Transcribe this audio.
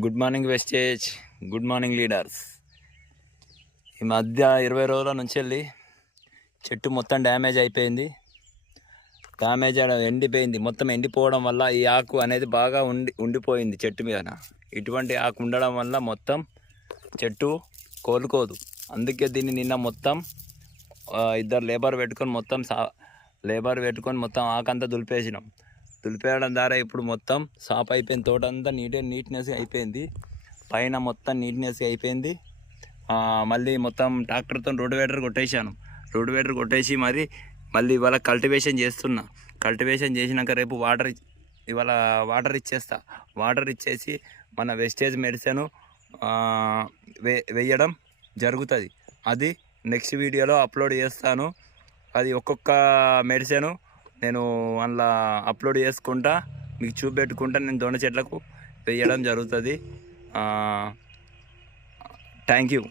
Good morning Vestige, good morning leaders. ఈ మధ్య 20 రోజుల నుంచి వెళ్ళి చెట్టు మొత్తం డ్యామేజ్ అయిపోయింది. ఎండిపోయింది. మొత్తం ఎండిపోవడం వల్ల ఈ ఆకు అనేది బాగా ఉండిపోయింది చెట్టు మీద. ఇటువంటి ఆకు ఉండడం వల్ల మొత్తం చెట్టు కోలుకోదు. అందుకే దీన్ని నిన్న మొత్తం ఇద్దరు లేబర్ పెట్టుకొని మొత్తం ఆకంతా దులిపేసినాం. దులిపేయడం ద్వారా ఇప్పుడు మొత్తం సాఫ్ అయిపోయింది. తోట అంతా నీట్నెస్గా అయిపోయింది. పైన మొత్తం నీట్నెస్గా అయిపోయింది. మళ్ళీ మొత్తం ట్రాక్టర్తో రోడ్డు వేటర్ కొట్టేసి మళ్ళీ ఇవాళ కల్టివేషన్ చేస్తున్నా. కల్టివేషన్ చేసినాక రేపు వాటర్ ఇచ్చేస్తా. వాటర్ ఇచ్చేసి మన వెస్టేజ్ మెడిసిన్ వేయడం జరుగుతుంది. అది నెక్స్ట్ వీడియోలో అప్లోడ్ చేస్తాను. అది ఒక్కొక్క మెడిసిన్ నేను అందులో అప్లోడ్ చేసుకుంటా, మీకు చూపెట్టుకుంటా. నేను దొండ చెట్లకు వేయడం జరుగుతుంది. Thank you.